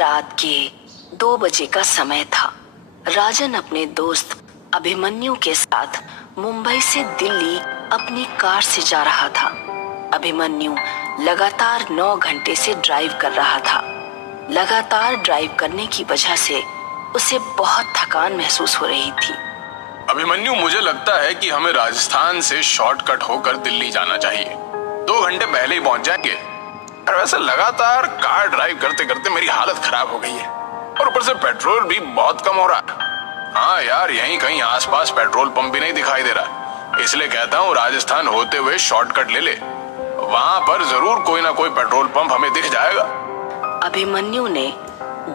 रात के 2 बजे का समय था। राजन अपने दोस्त अभिमन्यु के साथ मुंबई से दिल्ली अपनी कार से जा रहा था। अभिमन्यु लगातार 9 घंटे से ड्राइव कर रहा था। लगातार ड्राइव करने की वजह से उसे बहुत थकान महसूस हो रही थी। अभिमन्यु, मुझे लगता है कि हमें राजस्थान से शॉर्टकट होकर दिल्ली जाना चाहिए। 2 घंटे पहले ही पहुंच जाएंगे। और वैसे लगातार कार ड्राइव करते करते मेरी हालत खराब हो गई है और ऊपर से पेट्रोल भी बहुत कम हो रहा है। हाँ यार, यहीं कहीं आसपास पेट्रोल पंप भी नहीं दिखाई दे रहा, इसलिए कहता हूँ राजस्थान होते हुए शॉर्टकट ले ले। वहां पर जरूर कोई ना कोई पेट्रोल पंप हमें दिख जाएगा। अभिमन्यु ने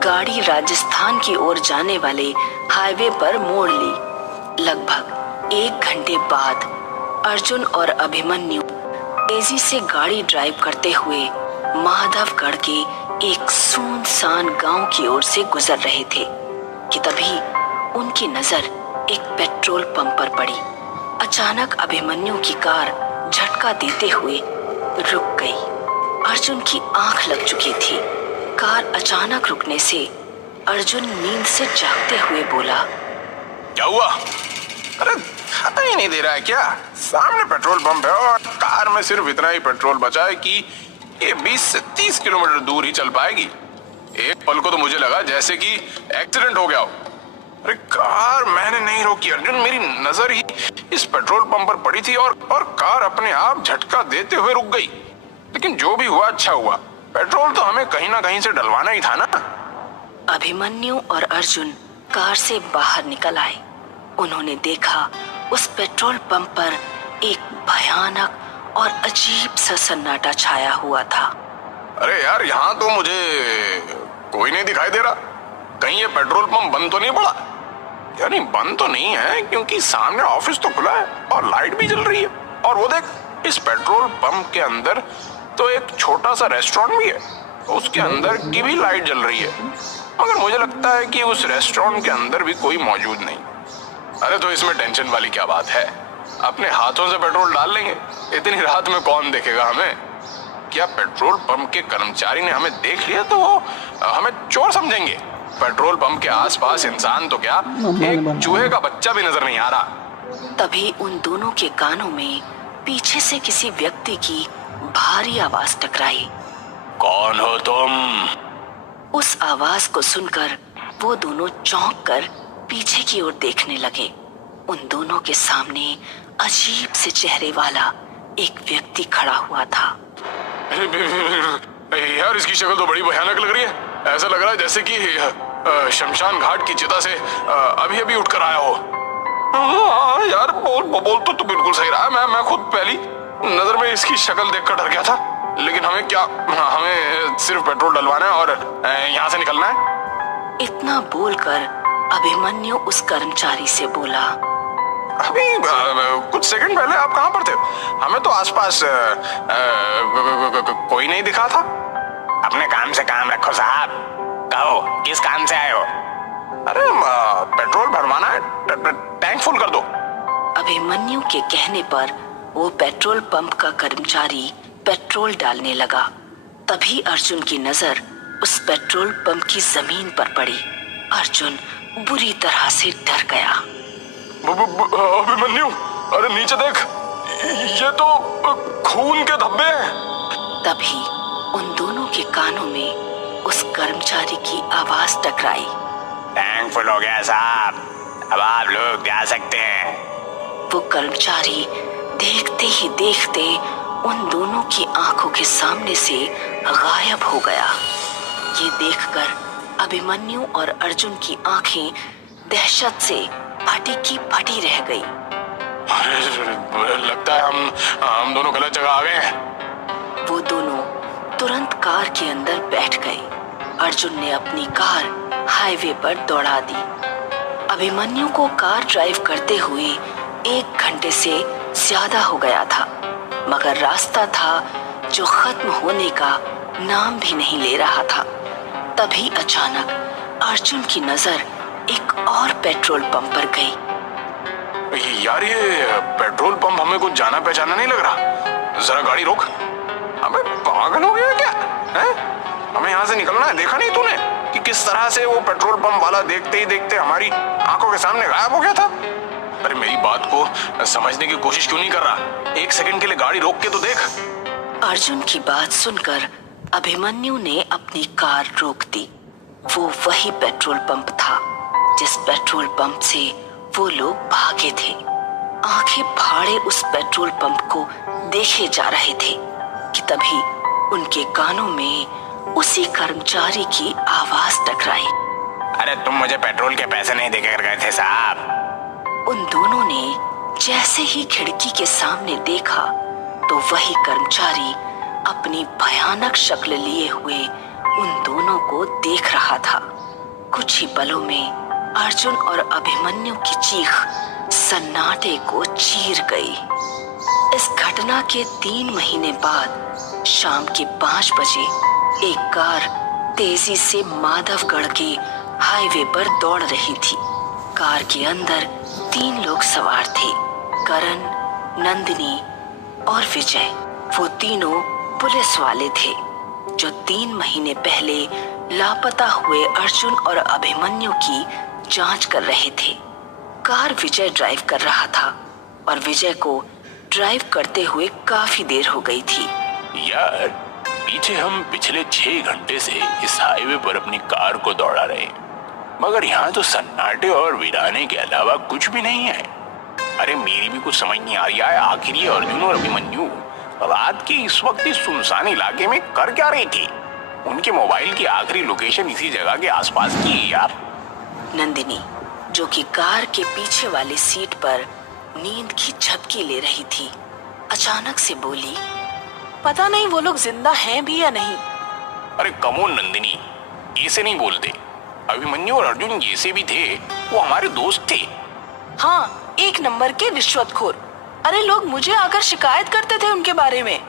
गाड़ी राजस्थान की ओर जाने वाले हाईवे पर मोड़ ली। लगभग 1 घंटे बाद अर्जुन और अभिमन्यु तेजी से गाड़ी ड्राइव करते हुए माधवगढ़ के एक सुनसान गांव की ओर से गुजर रहे थे कि तभी उनकी नजर एक पेट्रोल पंप पर पड़ी। अचानक अभिमन्यु की कार झटका देते हुए रुक गई। अर्जुन की आंख लग चुकी थी। कार अचानक रुकने से अर्जुन नींद से जागते हुए बोला, क्या हुआ? अरे दिखाई ही नहीं दे रहा है क्या? सामने पेट्रोल पंप है और कार में सिर्फ इतना ही पेट्रोल बचा है कि ये 20 से 30 किलोमीटर दूर ही चल पाएगी। एक पल को तो मुझे लगा जैसे कि एक्सीडेंट हो गया हो। अरे कार मैंने नहीं रोकी अर्जुन, मेरी नजर ही इस पेट्रोल पंप पर पड़ी थी और कार अपने आप झटका देते हुए रुक गई। लेकिन जो भी हुआ अच्छा हुआ, पेट्रोल तो हमें कहीं ना कहीं से डलवाना ही था ना। अभिमन्यु और अर्जुन कार से बाहर निकल आए। उन्होंने देखा उस पेट्रोल पंप पर एक भयानक और अजीब सा सन्नाटा छाया हुआ था। अरे यार, यहाँ तो मुझे कोई नहीं दिखाई दे रहा। कहीं ये पेट्रोल पंप बंद तो नहीं पड़ा? यानी बंद तो नहीं है, क्योंकि सामने ऑफिस तो खुला है और लाइट भी जल रही है। और वो देख, इस पेट्रोल पंप के अंदर तो एक छोटा सा रेस्टोरेंट भी है, उसके अंदर की भी लाइट जल रही है। मगर मुझे लगता है कि उस रेस्टोरेंट के अंदर भी कोई मौजूद नहीं। अरे तो इसमें टेंशन वाली क्या बात है? अपने हाथों से पेट्रोल डाल लेंगे। इतनी रात में कौन देखेगा हमें? क्या पेट्रोल पंप के कर्मचारी ने हमें देख लिया तो वो हमें चोर समझेंगे? पेट्रोल पंप के आसपास इंसान तो क्या, एक चूहे का बच्चा भी नजर नहीं आ रहा। तभी उन दोनों के कानों में पीछे से किसी व्यक्ति की भारी आवाज टकराई। कौन हो तुम? उस आवाज को सुनकर वो दोनों चौंक कर पीछे की ओर देखने लगे। उन दोनों के सामने अजीब से चेहरे वाला एक व्यक्ति खड़ा हुआ था। यार, इसकी शक्ल तो बड़ी भयानक लग रही है। ऐसा लग रहा है जैसे कि शमशान घाट की चिता से अभी अभी उठकर आया हो। यार, बोल तो बिल्कुल सही रहा। मैं खुद पहली नजर में इसकी शक्ल देखकर डर गया था। लेकिन हमें क्या, हमें सिर्फ पेट्रोल डलवाना है और यहाँ से निकलना है। इतना बोलकर अभिमन्यु उस कर्मचारी से बोला, अभी कुछ सेकंड पहले आप कहाँ पर थे? हमें तो आसपास कोई नहीं दिखा था। अपने काम से काम रखो साहब। कहो, किस काम से आए हो? अरे पेट्रोल भरवाना है, टैंक फुल कर दो। अभिमन्यु के कहने पर वो पेट्रोल पंप का कर्मचारी पेट्रोल डालने लगा। तभी अर्जुन की नजर उस पेट्रोल पंप की जमीन पर पड़ी। अर्जुन बुरी तरह से डर गया। अभिमन्यु, अरे नीचे देख, ये तो खून के धब्बे हैं। तभी उन दोनों के कानों में उस कर्मचारी की आवाज टकराई। टैंक फुल हो गया साहब, अब आप लोग जा सकते हैं। वो कर्मचारी देखते ही देखते उन दोनों की आंखों के सामने से गायब हो गया। ये देखकर अभिमन्यु और अर्जुन की आंखें दहशत से फटी की फटी रह गई। अरे लगता है हम दोनों गलत जगह आ गए हैं। वो दोनों तुरंत कार के अंदर बैठ गए। अर्जुन ने अपनी कार हाईवे पर दौड़ा दी। अभिमन्यु को कार ड्राइव करते हुए 1 घंटे से ज्यादा हो गया था, मगर रास्ता था जो खत्म होने का नाम भी नहीं ले रहा था। तभी अचानक अर्जुन की नजर एक और पेट्रोल पंप पर गई। यार, ये पेट्रोल पंप हमें कुछ जाना पहचाना नहीं लग रहा। जरा गाड़ी रोक। हमें पागल हो गया क्या है? हमें यहाँ से निकलना है। देखा नहीं तूने कि किस तरह से वो पेट्रोल पंप वाला देखते ही देखते हमारी आंखों के सामने गायब हो गया था। अरे मेरी बात को समझने की कोशिश क्यों नहीं कर रहा? एक सेकंड के लिए गाड़ी रोक के तो देख। अर्जुन की बात सुनकर अभिमन्यु ने अपनी कार रोक दी। वो वही पेट्रोल पंप था जिस पेट्रोल पंप से वो लोग भागे थे। आंखें फाड़े उस पेट्रोल पंप को देखे जा रहे थे कि तभी उनके कानों में उसी कर्मचारी की आवाज टकराई। अरे तुम मुझे पेट्रोल के पैसे नहीं देकर गए थे साहब। उन दोनों ने जैसे ही खिड़की के सामने देखा तो वही कर्मचारी अपनी भयानक शक्ल लिए हुए उन दोनों को देख रहा था। कुछ ही पलों में अर्जुन और अभिमन्यु की चीख सन्नाटे को चीर गई। इस घटना के 3 महीने बाद शाम के 5 बजे एक कार तेजी से माधवगढ़ के हाईवे पर दौड़ रही थी। कार के अंदर 3 लोग सवार थे, करण, नंदिनी और विजय। वो तीनों पुलिस वाले थे जो 3 महीने पहले लापता हुए अर्जुन और अभिमन्यु की जांच कर रहे थे। कार विजय ड्राइव कर रहा था और विजय को ड्राइव करते हुए काफी देर हो गई थी। यार, पीछे हम पिछले 6 घंटे से इस हाईवे पर अपनी कार को दौड़ा रहे हैं, मगर यहाँ तो सन्नाटे और वीराने के अलावा कुछ भी नहीं है। अरे मेरी भी कुछ समझ नहीं आ रही है, आखिर ये अर्जुन और अभिमन्यु रात के इस वक्त इस सुनसान इलाके में कर क्या रही थी? उनके मोबाइल की आखिरी लोकेशन इसी जगह के आसपास की है यार। नंदिनी, जो कि कार के पीछे वाली सीट पर नींद की झपकी ले रही थी, अचानक से बोली, पता नहीं वो लोग जिंदा हैं भी या नहीं। अरे कमोन नंदिनी, ऐसे नहीं बोलते। अभिमन्यु और अर्जुन जैसे भी थे, वो हमारे दोस्त थे। हाँ, 1 नंबर के रिश्वतखोर। अरे लोग मुझे आकर शिकायत करते थे उनके बारे में।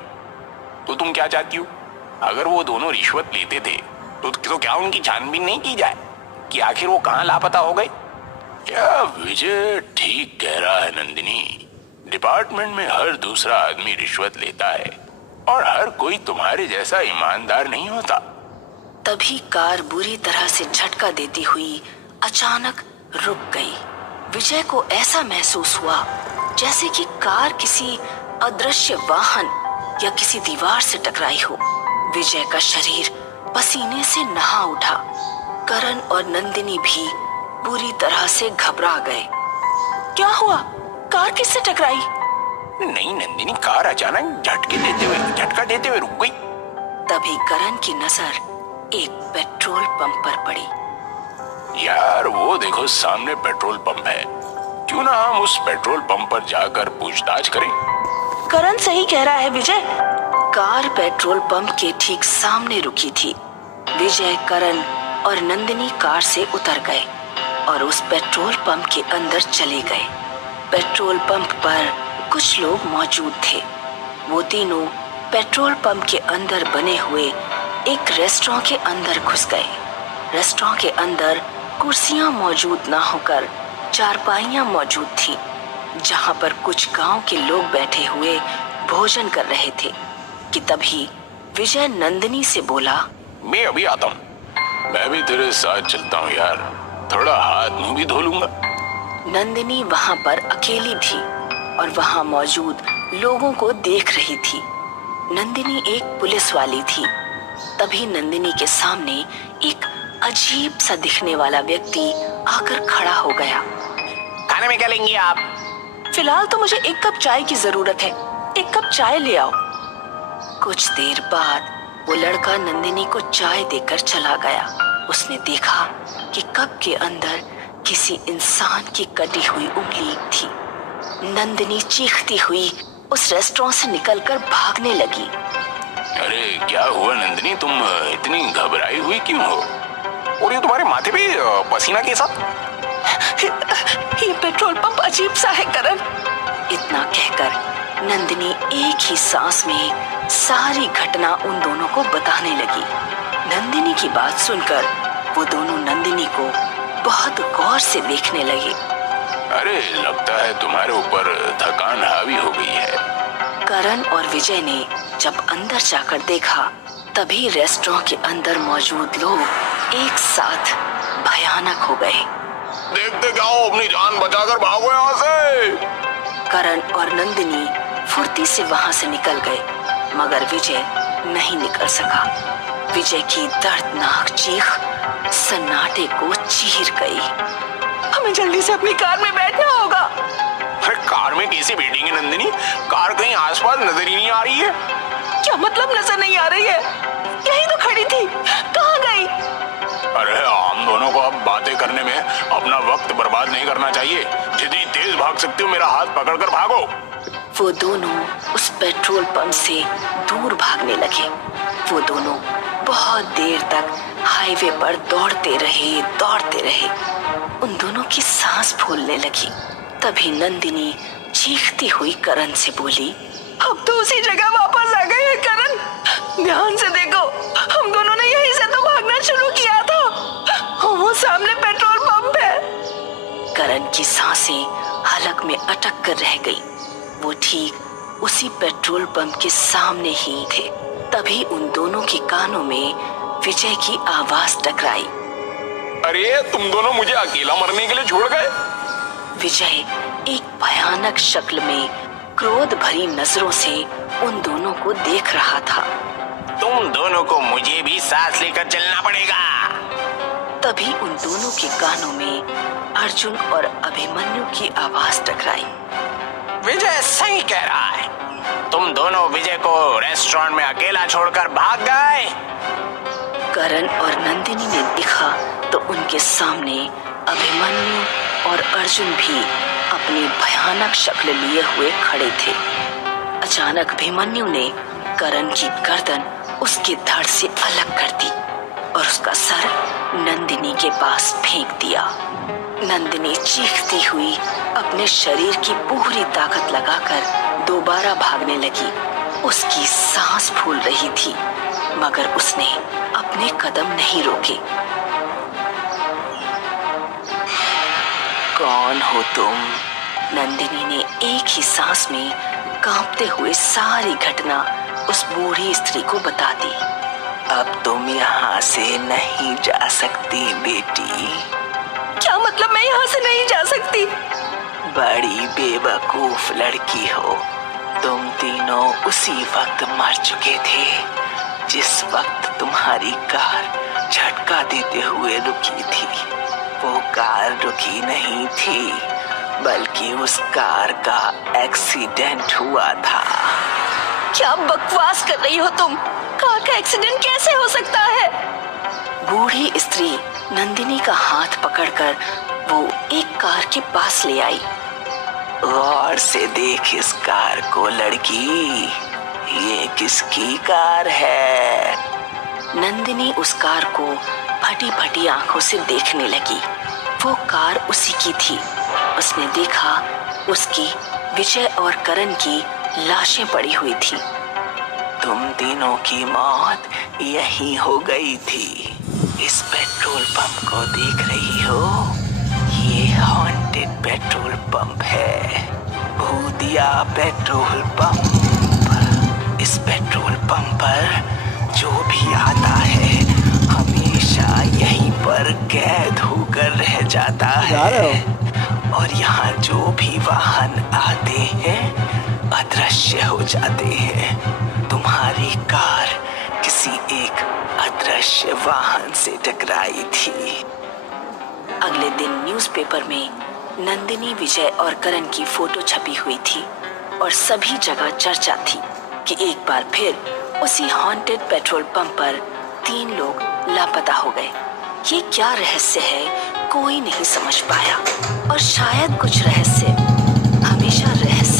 तो तुम क्या चाहती हो? अगर वो दोनों रिश्वत लेते थे तो क्या उनकी छानबीन नहीं की जाए कि आखिर वो कहाँ लापता हो गए? क्या विजय ठीक कह रहा है नंदिनी? डिपार्टमेंट में हर दूसरा आदमी रिश्वत लेता है और हर कोई तुम्हारे जैसा ईमानदार नहीं होता। तभी कार बुरी तरह से झटका देती हुई अचानक रुक गई। विजय को ऐसा महसूस हुआ जैसे कि कार किसी अदृश्य वाहन या किसी दीवार से टकराई हो। विजय का शरीर पसीने से नहा उठा। करण और नंदिनी भी बुरी तरह से घबरा गए। क्या हुआ? कार किससे टकराई? नहीं नंदिनी, कार अचानक झटका देते हुए रुक गई। तभी करण की नजर एक पेट्रोल पंप पर पड़ी। यार वो देखो, सामने पेट्रोल पंप है। क्यों ना हम उस पेट्रोल पंप पर जाकर पूछताछ करें? करण सही कह रहा है विजय। कार पेट्रोल पंप के ठीक सामने रुकी थी। विजय, करण और नंदिनी कार से उतर गए और उस पेट्रोल पंप के अंदर चले गए। पेट्रोल पंप पर कुछ लोग मौजूद थे। वो तीनों पेट्रोल पंप के अंदर बने हुए एक रेस्टोरेंट के अंदर घुस गए। रेस्टोरेंट के अंदर कुर्सियां मौजूद ना होकर चारपाइयां मौजूद थी, जहां पर कुछ गांव के लोग बैठे हुए भोजन कर रहे थे कि तभी विजय नंदिनी से बोला, मैं अभी आता हूँ। मैं भी तेरे साथ चलता हूँ यार, थोड़ा हाथ मुंह भी धो लूंगा। नंदिनी वहां पर अकेली थी और वहां मौजूद लोगों को देख रही थी। नंदिनी एक पुलिस वाली थी। तभी नंदिनी के सामने एक अजीब सा दिखने वाला व्यक्ति आकर खड़ा हो गया। खाने में क्या लेंगी आप? फिलहाल तो मुझे 1 कप चाय की जरूरत है, 1 कप चाय ले आओ। कुछ देर बाद वो लड़का नंदिनी को चाय देकर चला गया। उसने देखा कि कप के अंदर किसी इंसान की कटी हुई उंगली थी। नंदिनी चीखती हुई उस रेस्टोरेंट से निकलकर भागने लगी। अरे क्या हुआ नंदिनी, तुम इतनी घबराई हुई क्यों हो? और ये तुम्हारे माथे पे पसीना कैसा? ये पेट्रोल पंप अजीब सा है करण। इतना कहकर नंदिनी एक ही सांस में सारी घटना उन दोनों को बताने लगी। नंदिनी की बात सुनकर वो दोनों नंदिनी को बहुत गौर से देखने लगे। अरे लगता है तुम्हारे ऊपर थकान हावी हो गई है। करण और विजय ने जब अंदर जाकर देखा, तभी रेस्टोरेंट के अंदर मौजूद लोग एक साथ भयानक हो गए। देखते क्या हो, अपनी जान बचाकर भागो यहाँ से। करण और नंदिनी फुर्ती से वहां से निकल गए, मगर विजय नहीं निकल सका। विजय की दर्दनाक चीख सन्नाटे को चीर गई। हमें जल्दी से अपनी कार में बैठना होगा। अरे कार में कैसे बैठेंगे नंदिनी? कार कहीं आसपास नजर ही नहीं आ रही है। क्या मतलब नजर नहीं आ रही है? यही तो खड़ी थी, कहाँ गई? अरे हम दोनों को अब बातें करने में अपना वक्त बर्बाद नहीं करना चाहिए। जितनी तेज भाग सकते हो मेरा हाथ पकड़कर भागो। वो दोनों उस पेट्रोल पंप से दूर भागने लगे। वो दोनों बहुत देर तक हाईवे पर दौड़ते रहे। उन दोनों की सांस फूलने लगी। तभी नंदिनी चीखती हुई करण से बोली, अब तो उसी जगह वापस आ गए हैं करण। ध्यान से देखो, हम दोनों ने यहीं से तो भागना शुरू किया था। वो सामने पेट्रोल पंप है। करण की सांसें हलक में अटक कर रह गई। वो ठीक उसी पेट्रोल पंप के सामने ही थे। तभी उन दोनों के कानों में विजय की आवाज टकराई। अरे तुम दोनों मुझे अकेला मरने के लिए छोड़ गए? विजय एक भयानक शक्ल में क्रोध भरी नजरों से उन दोनों को देख रहा था। तुम दोनों को मुझे भी सांस लेकर चलना पड़ेगा। तभी उन दोनों के कानों में अर्जुन और अभिमन्यु की आवाज टकराई। विजय सही कह रहा है। तुम दोनों विजय को रेस्टोरेंट में अकेला छोड़कर भाग गए। करण और नंदिनी ने देखा तो उनके सामने अभिमन्यु और अर्जुन भी अपनी भयानक शक्ल लिए हुए खड़े थे। अचानक अभिमन्यु ने करण की गर्दन उसके धड़ से अलग कर दी और उसका सर नंदिनी के पास फेंक दिया। नंदिनी चीखती हुई अपने शरीर की पूरी ताकत लगाकर दोबारा भागने लगी। उसकी सांस फूल रही थी, मगर उसने अपने कदम नहीं रोके। कौन हो तुम? नंदिनी ने एक ही सांस में कांपते हुए सारी घटना उस बूढ़ी स्त्री को बता दी। अब तुम यहाँ से नहीं जा सकती बेटी। क्या मतलब मैं यहाँ से नहीं जा सकती? बड़ी बेवकूफ लड़की हो। तुम तीनों उसी वक्त मर चुके थे जिस वक्त तुम्हारी कार झटका देते हुए रुकी थी। वो कार रुकी नहीं थी, बल्कि उस कार का एक्सीडेंट हुआ था। क्या बकवास कर रही हो तुम? कार का एक्सीडेंट कैसे हो सकता है? बूढ़ी स्त्री नंदिनी का हाथ पकड़कर वो एक कार के पास ले आई। गौर से देख इस कार को लड़की, ये किसकी कार है? नंदिनी उस कार को फटी फटी आंखों से देखने लगी। वो कार उसी की थी। उसने देखा उसकी विजय और करण की लाशें पड़ी हुई थी। तुम तीनों की मौत यही हो गई थी। इस पेट्रोल पंप को देख रही हो? ये हॉन्टेड पेट्रोल पंप है, भूतिया पेट्रोल पंप। इस पेट्रोल पंप पर जो भी आता है हमेशा यहीं पर कैद होकर रह जाता है, और यहाँ जो भी वाहन आते हैं अदृश्य हो जाते हैं। तुम्हारी कार किसी एक अदृश्य वाहन से टकराई थी। अगले दिन न्यूज़पेपर में नंदिनी, विजय और करण की फोटो छपी हुई थी और सभी जगह चर्चा थी कि एक बार फिर उसी हॉन्टेड पेट्रोल पंप पर 3 लोग लापता हो गए। ये क्या रहस्य है कोई नहीं समझ पाया, और शायद कुछ रहस्य हमेशा रहस्य